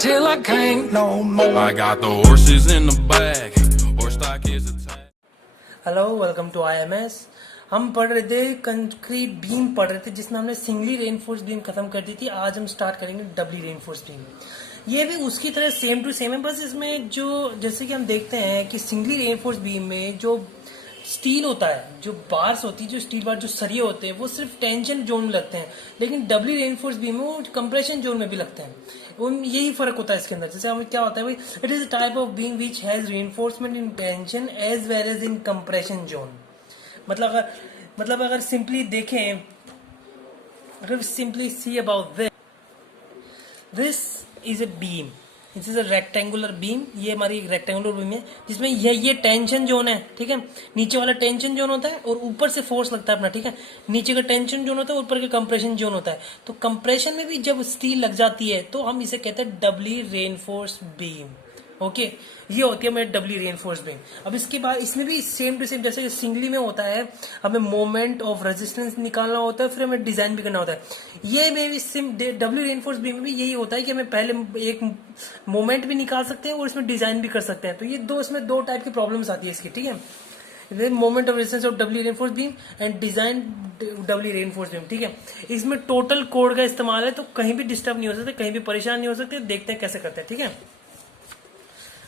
till I can't no more. I got the horses in the back. Horse stock is attached. Hello, welcome to IMS। हम पढ़ रहे थे concrete beam पढ़ रहे थे जिसमें हमने सिंगली रेनफोर्स बीम खत्म कर दी थी। आज हम स्टार्ट करेंगे डबली रेनफोर्स बीम। ये भी उसकी तरह सेम टू सेम है, बस इसमें जो जैसे कि हम देखते हैं कि सिंगली रेनफोर्स बीम में जो स्टील होता है, जो बार्स होती है, जो स्टील बार जो सरिये होते हैं, वो सिर्फ टेंशन जोन में लगते हैं, लेकिन डबली रेनफोर्स बीम में वो कंप्रेशन जोन में भी लगते हैं। यही फर्क होता है इसके अंदर। जैसे हमें क्या होता है भाई, it is a type of beam which has reinforcement in tension as well as in compression zone. मतलब अगर सिंपली देखें, अगर simply see about this is a beam, this is a rectangular beam. ये हमारी एक रेक्टेंगुलर बीम है जिसमें ये टेंशन जोन है, ठीक है। नीचे वाला टेंशन जोन होता है और ऊपर से फोर्स लगता है अपना, ठीक है। नीचे का टेंशन जोन होता है, ऊपर का कंप्रेशन जोन होता है। तो कंप्रेशन में भी जब स्टील लग जाती है तो हम इसे कहते हैं डबली रेनफोर्स बीम। ओके, ये होती है मेरी डबली रेनफोर्स बीम। अब इसके बाद इसमें भी सेम टू सेम जैसे सिंगली में होता है, हमें मोमेंट ऑफ रेजिस्टेंस निकालना होता है, फिर हमें डिजाइन भी करना होता है। ये में भी डबली रेनफोर्स बीम में भी यही होता है कि हमें पहले एक मोमेंट भी निकाल सकते हैं और इसमें डिजाइन भी कर सकते हैं। तो ये इसमें दो टाइप की प्रॉब्लम्स आती है इसकी, ठीक है। Moment of resistance of doubly reinforce beam and design doubly reinforce beam, ठीक है। इसमें टोटल कोड का इस्तेमाल है, तो कहीं भी डिस्टर्ब नहीं हो सकते, कहीं भी परेशान नहीं हो सकते। देखते हैं कैसे करते हैं, ठीक है।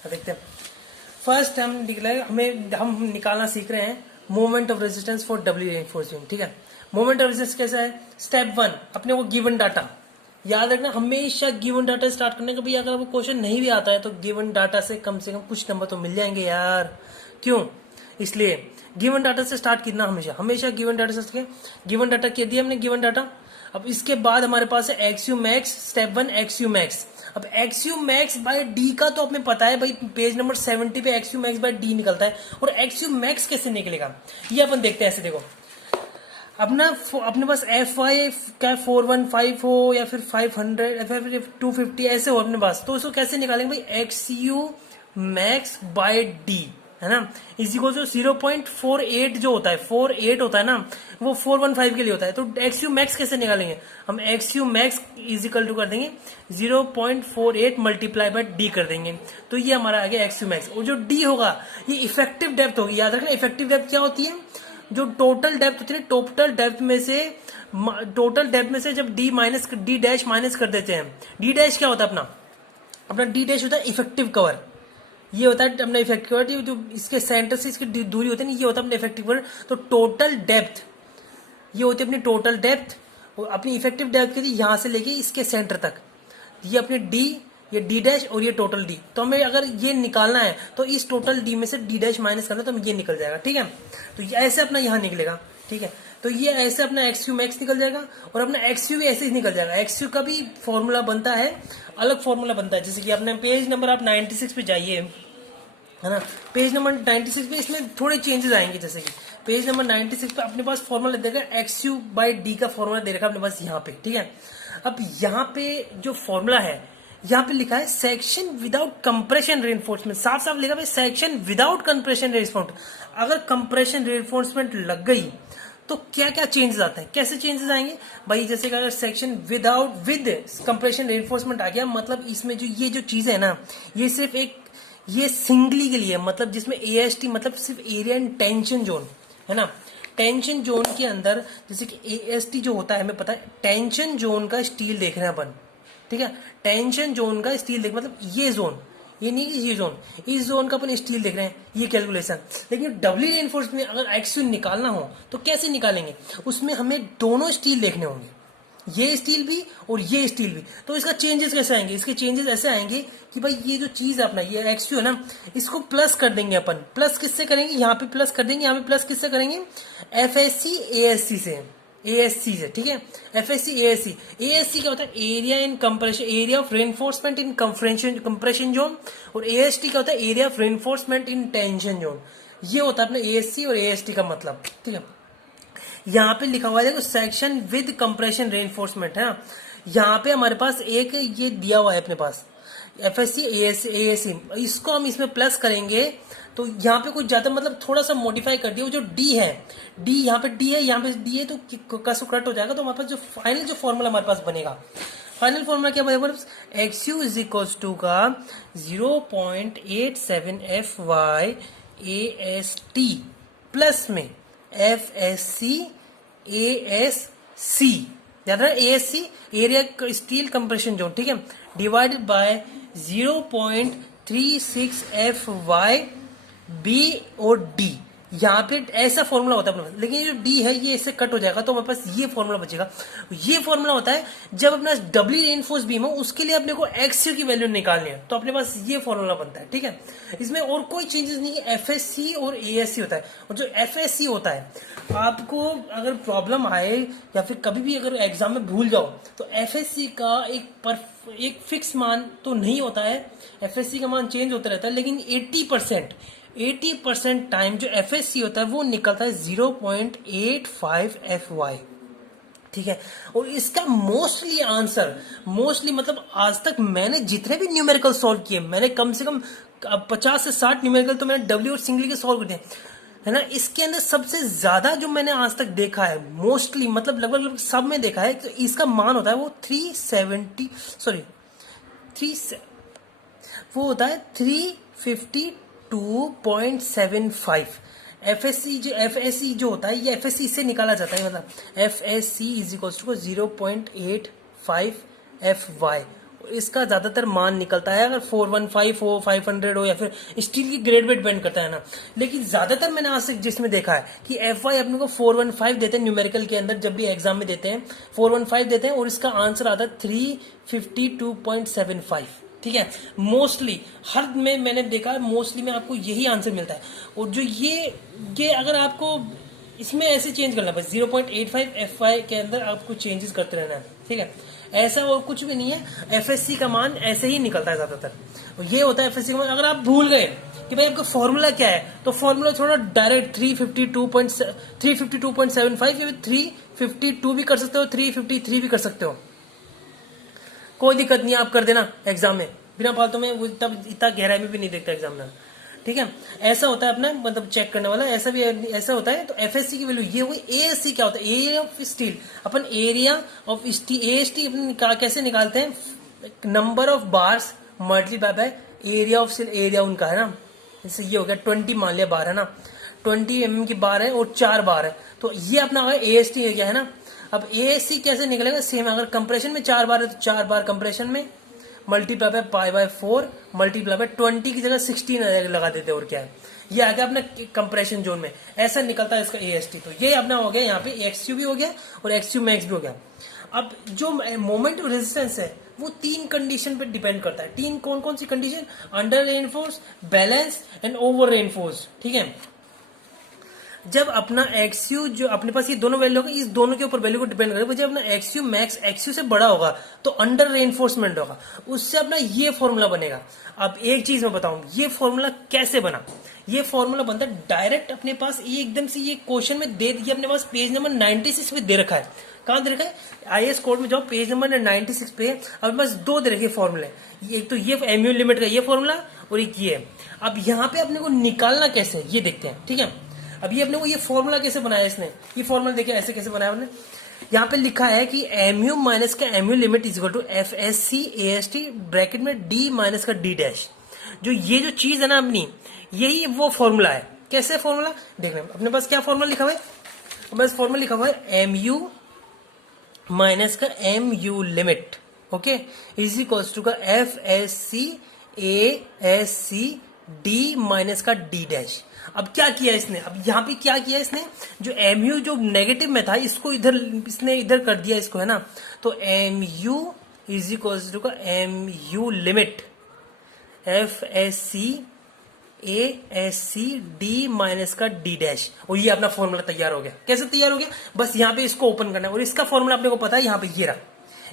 देखते हैं। फर्स्ट हम हम निकालना सीख रहे हैं moment of resistance for doubly reinforce beam, ठीक है। मोमेंट ऑफ रेजिस्टेंस कैसा है? स्टेप 1, अपने को गिवन डाटा याद रखना, हमेशा गिवन डाटा स्टार्ट करने का। भैया अगर वो क्वेश्चन नहीं भी आता है तो गिवन डाटा से कम कुछ नंबर तो मिल जाएंगे यार। क्यों? इसलिए गिवन डाटा से स्टार्ट करना, हमेशा गिवन डाटा से। गिवन डाटा कह दिया हमने, गिवन डाटा। अब इसके बाद हमारे पास है एक्सयू मैक्स। Step 1 एक्सयू max. अब एक्सयू मैक्स बाय डी का तो अपने पता है भाई, पेज नंबर 70 पे एक्सयू मैक्स बाय डी निकलता है। और एक्सयू मैक्स कैसे निकलेगा ये अपन देखते हैं। ऐसे देखो, अपने पास FY क्या 415 हो या फिर 500 या फिर 250 ऐसे हो अपने पास, तो उसको कैसे निकालेंगे भाई? एक्सयू मैक्स बाय डी है ना, इज इक्वल टू 0.48 जो होता है, 48 होता है ना, वो 415 के लिए होता है। तो एक्सयू मैक्स कैसे निकालेंगे हम? एक्सयू मैक्स इज इक्वल टू कर देंगे 0.48 मल्टीप्लाई बाय डी कर देंगे, तो ये हमारा आ गया एक्सयू मैक्स। और जो डी होगा ये इफेक्टिव डेप्थ होगी। याद रखना, इफेक्टिव डेप्थ क्या होती है? जो टोटल डेप्थ होती है, टोटल डेप्थ में से जब डी डैश माइनस कर देते हैं। डी डैश क्या होता है? अपना डी डैश होता है इफेक्टिव कवर। ये होता है अपना इफेक्टिव कवर, जो इसके सेंटर से इसकी दूरी होती है ना, ये होता है अपना इफेक्टिव कवर। तो टोटल डेप्थ ये होती है अपनी टोटल डेप्थ, और अपनी इफेक्टिव डेप्थ के लिए यहां से लेके इसके सेंटर तक, ये अपने डी, ये डी डैश और ये टोटल डी। तो हमें अगर ये निकालना है तो इस टोटल डी में से डी डैश माइनस करना, तो ये निकल जाएगा, ठीक है। तो ये ऐसे अपना यहाँ निकलेगा, ठीक है। तो ये ऐसे अपना एक्सयू मैक्स निकल जाएगा, और अपना एक्सयू भी ऐसे ही निकल जाएगा। एक्सयू का भी फॉर्मूला बनता है, अलग फॉर्मूला बनता है। जैसे कि अपने पेज नंबर आप 96 पे जाइए, है ना, पेज नंबर 96 पे इसमें थोड़े चेंजेस आएंगे। जैसे कि पेज नंबर 96 पे अपने पास फॉर्मूला देगा एक्सयू बाय डी का फॉर्मूला दे रखा अपने पास यहाँ पे, ठीक है। अब यहाँ पे जो फॉर्मूला है, यहाँ पे लिखा है सेक्शन विदाउट कंप्रेशन रेनफोर्समेंट। साफ साफ लिखा है सेक्शन विदाउट कंप्रेशन रेनफोर्समेंट। अगर कंप्रेशन रेनफोर्समेंट लग गई तो क्या क्या चेंजेस आते हैं, कैसे चेंजेस आएंगे भाई? जैसे कि अगर सेक्शन विद कंप्रेशन रेनफोर्समेंट आ गया, मतलब इसमें जो ये जो चीज है ना, ये सिर्फ ये सिंगली के लिए, मतलब जिसमें AST मतलब सिर्फ एरिया एंड टेंशन जोन है ना। टेंशन जोन के अंदर जैसे कि AST जो होता है, हमें पता है टेंशन जोन का स्टील देख रहे हैं अपन, ठीक है। टेंशन जोन का स्टील देख, मतलब ये जोन, ये नहीं कि ये जोन, इस जोन का अपन स्टील देख रहे हैं, ये कैलकुलेशन। लेकिन डबली रेनफोर्स में अगर एक्सयू निकालना हो तो कैसे निकालेंगे? उसमें हमें दोनों स्टील देखने होंगे, ये स्टील भी और ये स्टील भी। तो इसका चेंजेस कैसे आएंगे? इसके चेंजेस ऐसे आएंगे कि भाई ये जो चीज है अपना, ये एक्सयू है ना, इसको प्लस कर देंगे अपन। प्लस किससे करेंगे? यहाँ पे प्लस कर देंगे, यहाँ पे प्लस किससे करेंगे? FSC ASC से, ठीक है। FSC ASC क्या होता है? Area in compression, area of reinforcement in compression zone. और AST क्या होता है? Area of reinforcement in tension zone. ये होता है अपने ASC और AST का मतलब, ठीक है। यहाँ पे लिखा हुआ है देखो, सेक्शन विद कंप्रेशन रेनफोर्समेंट है ना। यहाँ पे हमारे पास एक ये दिया हुआ है अपने पास FSC ASC, इसको हम इसमें प्लस करेंगे तो यहाँ पे कुछ ज्यादा मतलब थोड़ा सा मॉडिफाई कर दिया। वो जो डी है, डी यहाँ पे डी है, यहाँ पे डी है, तो कसुकट हो जाएगा। तो हमारे पास जो फाइनल जो फॉर्मूला हमारे पास बनेगा, फाइनल फॉर्मूला क्या बनेगा, X U is equals to का 0.87 F Y A S T plus में F S C A S C, याद रहा A S C area steel compression zone, ठीक है, divided by 0.36 F Y B और D. यहाँ पे ऐसा फॉर्मूला होता है अपने पास, लेकिन ये जो डी है ये इससे कट हो जाएगा तो हमारे पास ये फॉर्मूला बचेगा। ये फॉर्मूला होता है जब अपना डबली रेनफोर्स बीम हो उसके लिए अपने को एक्सयू की वैल्यू निकालनी है, तो अपने पास ये फॉर्मूला बनता है, ठीक है। इसमें और कोई चेंजेस नहीं है, एफएससी और एएससी होता है। और जो एफएससी होता है, आपको अगर प्रॉब्लम आए या फिर कभी भी अगर एग्जाम में भूल जाओ तो एफएससी का एक फिक्स मान तो नहीं होता है, एफएससी का मान चेंज होता रहता है, लेकिन 80% टाइम जो एफएससी होता है वो निकलता है 0.85 FY, ठीक है। और इसका मोस्टली मतलब आज तक मैंने जितने भी न्यूमेरिकल सॉल्व किए, मैंने कम से कम 50 से 60 न्यूमेरिकल तो मैंने डब्ल्यू और सिंगली के सॉल्व कर दिए, है ना। इसके अंदर सबसे ज्यादा जो मैंने आज तक देखा है, मोस्टली मतलब लगभग सब में देखा है, तो इसका मान होता है वो 352.75 एफएससी जो होता है, ये एफएससी से निकाला जाता है, मतलब FSC is equal to 0.85 FY। इसका ज्यादातर मान निकलता है, अगर 415 हो, 500 हो, या फिर स्टील की ग्रेड पे डिपेंड करता है ना। लेकिन ज्यादातर मैंने आज तक जिसमें देखा है कि FY अपने को 415 देते हैं न्यूमेरिकल के अंदर, जब भी एग्जाम में देते हैं 415 देते हैं, और इसका आंसर आता है 352.75, ठीक है। मोस्टली हर में मैंने देखा, मोस्टली में आपको यही आंसर मिलता है। और जो ये अगर आपको इसमें ऐसे चेंज करना है, बस 0.85 FY के अंदर आपको चेंजेस करते रहना है, ठीक है। ऐसा और कुछ भी नहीं है, एफएससी का मान ऐसे ही निकलता है ज्यादातर, ये होता है एफएससी का मान। अगर आप भूल गए कि भाई आपका फॉर्मूला क्या है, तो फॉर्मूला थोड़ा डायरेक्ट 352.75 या 352 भी कर सकते हो, 353 भी कर सकते हो, कोई दिक्कत नहीं, आप कर देना एग्जाम में बिना फालतू में, वो तब इतना गहराई में भी नहीं देखता एग्जाम में, ठीक है। ऐसा होता है अपना मतलब चेक करने वाला, ऐसा होता है। तो एफएससी की वैल्यू ये हुई। एएससी क्या होता है, एरिया ऑफ स्टील, अपन एरिया ऑफ स्टील, एएसटी अपन कैसे निकालते हैं, number of bars multiply by area of steel, area उनका है ना। जैसे ये हो गया 20 मान लिया बार है ना, 20 mm की बार है और 4 बार है, तो ये अपना होगा एएसटी एरिया है ना। अब एएससी कैसे निकलेगा, सेम अगर कंप्रेशन में 4 बार है तो 4 बार कंप्रेशन में multiply by pi by 4 multiply by 20 की जगह 16 लगा देते हैं, और क्या है, ये आ गया अपना कंप्रेशन जोन में, ऐसा निकलता है इसका एएसटी। तो ये अपना हो गया यहाँ पे एक्सयू भी हो गया और एक्सयू मैक्स भी हो गया। अब जो मोमेंट रेजिस्टेंस है वो 3 कंडीशन पे डिपेंड करता है। 3 कौन कौन सी condition, under reinforce, balance and over reinforce, ठीक है। जब अपना एक्सयू जो अपने पास ये दोनों वैल्यू होगा, इस दोनों के ऊपर वैल्यू को डिपेंड करेगा। जब अपना एक्सयू मैक्स एक्सयू से बड़ा होगा तो अंडर रेनफोर्समेंट होगा, उससे अपना ये फॉर्मूला बनेगा। अब एक चीज मैं बताऊं, ये फॉर्मूला कैसे बना। ये फॉर्मूला बनता है डायरेक्ट अपने पास, ये एकदम से ये क्वेश्चन में दे दिया अपने पास, पेज नंबर 96 पे दे रखा है। कहां दे रखा है, आईएएस कोड में जाओ, पेज नंबर 96 पे। अब बस 2 दे रखे फॉर्मूले, एक तो ये एमयू लिमिट का ये फॉर्मूला और एक ये है। अब यहाँ पे अपने को निकालना कैसे ये देखते हैं, ठीक है। अब ये अपने को ये फॉर्मूला कैसे बनाया इसने, ये फॉर्मूला देखिए ऐसे कैसे बनाया हमने। यहाँ पे लिखा है कि एमयू माइनस का MU limit is equal to FSC AST bracket में डी माइनस का डी डैश। जो ये जो चीज है ना अपनी, यही वो फॉर्मूला है। कैसे फॉर्मूला देखना, अपने पास क्या फॉर्मूला लिखा हुआ है, बस फॉर्मूला लिखा हुआ है एमयू माइनस का MU limit, okay, is equal to का एफएससी एएससी डी माइनस का डी डैश। अब क्या किया इसने, अब यहाँ पे क्या किया इसने, जो एमयू जो नेगेटिव में था इसको इधर, इसने इधर कर दिया इसको, है ना। तो एमयू इज इक्वल टू का MU limit FSc ASC D minus का डी डैश, और ये अपना फॉर्मूला तैयार हो गया। कैसे तैयार हो गया, बस यहाँ पे इसको ओपन करना है, और इसका फॉर्मूला अपने को पता है, यहाँ पे ये रहा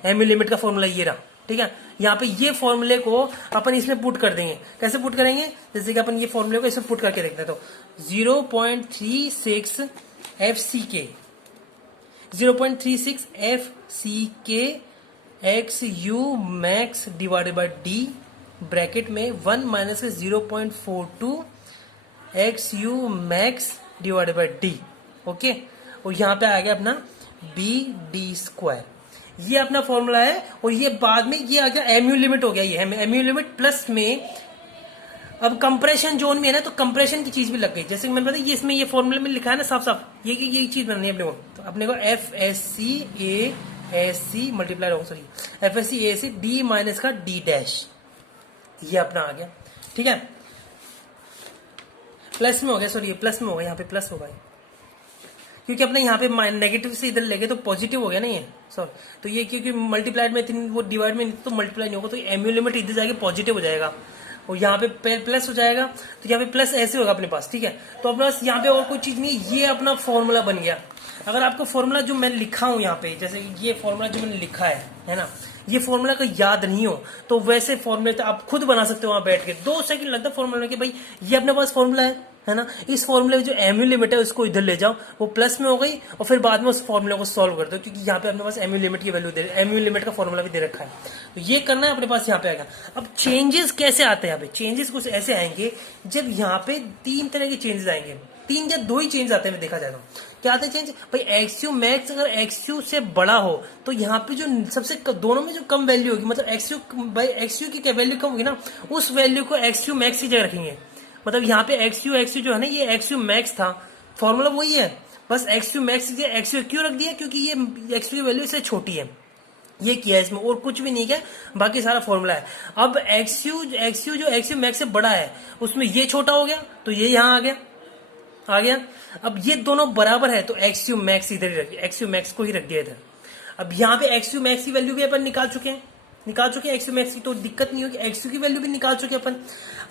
एमयू लिमिट का फॉर्मूला, ये रहा, ठीक है। यहाँ पे ये फॉर्मूले को अपन इसमें पुट कर देंगे। कैसे पुट करेंगे, जैसे कि अपन ये फॉर्मूले को इसमें पुट करके देखते हैं। तो 0.36 FCK 0.36 FCK XU max divided by D bracket में 1 माइनस के 0.42 XU max divided by D, okay. और यहाँ पे आ गया अपना BD स्क्वायर। ये अपना फॉर्मूला है, और ये बाद में ये आ गया एमयू लिमिट हो गया, ये एमयू लिमिट प्लस में अब कंप्रेशन जोन में है ना, तो कंप्रेशन की चीज भी लग गई। जैसे मैंने बताया, ये इसमें ये फॉर्मूले में लिखा है ना साफ साफ, ये चीज बनानी है अपने को। तो अपने को एफ एस सी मल्टीप्लाई हो, सॉरी एफ एस सी ए सी डी माइनस का डी डैश, ये अपना आ गया। ठीक है, प्लस में हो गया, सॉरी प्लस में हो गया, यहाँ पे प्लस होगा क्योंकि अपने यहाँ पे नेगेटिव से इधर लेके तो पॉजिटिव हो गया ना ये, सॉरी। तो ये क्योंकि मल्टीप्लाइड में इतनी वो डिवाइड में तो मल्टीप्लाई नहीं होगा, तो एमयू लिमिट इधर जाके पॉजिटिव हो जाएगा, और यहाँ पे प्लस हो जाएगा, तो यहाँ पे प्लस ऐसे होगा अपने पास। ठीक है, तो अपने पास यहाँ पे और कोई चीज नहीं है, ये अपना फॉर्मूला बन गया। अगर आपको फॉर्मूला जो मैं लिखा हूं यहाँ पे, जैसे ये फॉर्मूला जो मैंने लिखा है ना, ये फॉर्मूला का याद नहीं हो तो वैसे फॉर्मूले तो आप खुद बना सकते हो वहां बैठ के, 2 सेकंड लगता है फॉर्मूला में कि भाई ये अपने पास फॉर्मूला है ना, इस फॉर्मूले में जो एमयू लिमिट है उसको इधर ले जाओ, वो प्लस में हो गई, और फिर बाद में उस फॉर्मूले को सॉल्व कर दो, क्योंकि यहाँ पे अपने पास एमयू लिमिट की वैल्यू दे, एमयू लिमिट का फॉर्मूला भी दे रखा है। तो ये करना है अपने पास, यहाँ पे आएगा। अब चेंजेस कैसे आते हैं यहाँ पे, चेंजेस कुछ ऐसे आएंगे जब यहाँ पे 3 तरह के चेंजेस आएंगे, 3 या 2 ही चेंज आते हैं देखा जाए तो। क्या आते हैं चेंज भाई, एक्सयू मैक्स अगर एक्सयू से बड़ा हो तो यहाँ पे जो सबसे दोनों में जो कम वैल्यू होगी, मतलब एक्सयू की क्या वैल्यू कम होगी ना, उस वैल्यू को एक्सयू मैक्स की जगह रखेंगे। मतलब यहाँ पे एक्सयू जो है ना, ये एक्सयू मैक्स था, फॉर्मूला वही है, बस एक्सयू मैक्स एक्सयू क्यों रख दिया, क्योंकि ये एक्सयू की वैल्यू इससे छोटी है, ये किया है इसमें, और कुछ भी नहीं किया, बाकी सारा फॉर्मूला है। अब एक्सयू जो एक्सयू मैक्स से बड़ा है उसमें ये छोटा हो गया, तो ये यहाँ आ गया। अब ये दोनों बराबर है तो एक्सयू मैक्स इधर ही रख दिया, एक्सयू मैक्स को ही रख दिया इधर। अब यहाँ पे एक्सयू मैक्स की वैल्यू भी अपन निकाल चुके हैं एक्सयू मैक्स की, तो दिक्कत नहीं होगी, एक्सयू की वैल्यू भी निकाल चुके अपन।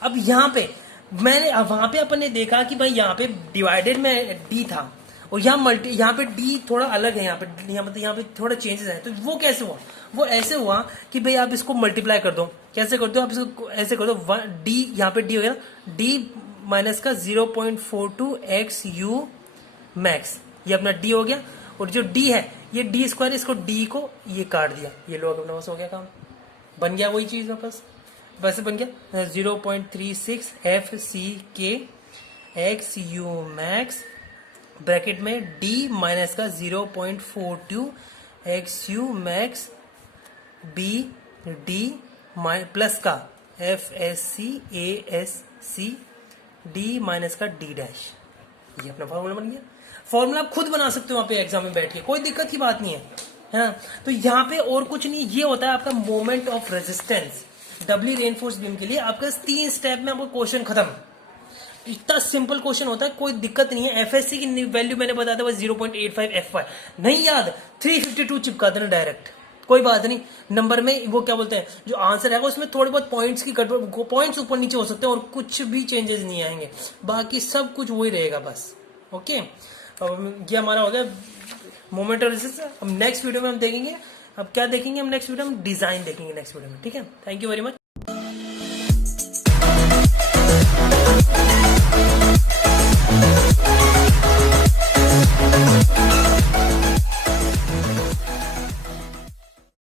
अब यहाँ पे वहां पे अपन ने देखा कि भाई यहाँ पे डिवाइडेड में डी था, और यहाँ पे डी थोड़ा अलग है, यहाँ पे थोड़ा चेंजेस है। तो वो कैसे हुआ, वो ऐसे हुआ कि भाई आप इसको मल्टीप्लाई कर दो। कैसे करते हो आप इसको, ऐसे कर दो, डी यहाँ पे डी हो गया, डी माइनस का 0.42 एक्स यू मैक्स, ये अपना डी हो गया, और जो डी है ये डी स्क्वायर, इसको डी को ये काट दिया, ये लोग अपना बस हो गया, काम बन गया, वही चीज वापस वैसे बन गया 0.36 एफ सी के एक्स यू मैक्स ब्रैकेट में डी माइनस का 0.42 X U max B D plus का F S C A S C D minus का डी डैश, ये अपना फॉर्मूला बन गया। फॉर्मूला आप खुद बना सकते हो वहां पे एग्जाम में बैठ के, कोई दिक्कत की बात नहीं है, हाँ। तो यहाँ पे और कुछ नहीं, ये होता है आपका moment of resistance doubly reinforce beam के लिए। आपका 3 स्टेप में आपका क्वेश्चन खत्म, इतना सिंपल क्वेश्चन होता है, कोई दिक्कत नहीं है। एफएससी की वैल्यू मैंने बताया था 0.85 एफवाई, नहीं याद 352 चिपका देना डायरेक्ट, कोई बात नहीं। नंबर में वो क्या बोलते हैं, जो आंसर है उसमें थोड़े बहुत पॉइंट्स की पॉइंट्स ऊपर नीचे हो सकते हैं, और कुछ भी चेंजेस नहीं आएंगे, बाकी सब कुछ वही रहेगा बस। ओके, अब ये हमारा हो गया मोमेंट ऑफ रेजिस्टेंस। अब नेक्स्ट वीडियो में हम देखेंगे, अब क्या देखेंगे हम नेक्स्ट वीडियो में, डिजाइन देखेंगे नेक्स्ट वीडियो में। ठीक है, थैंक यू वेरी मच।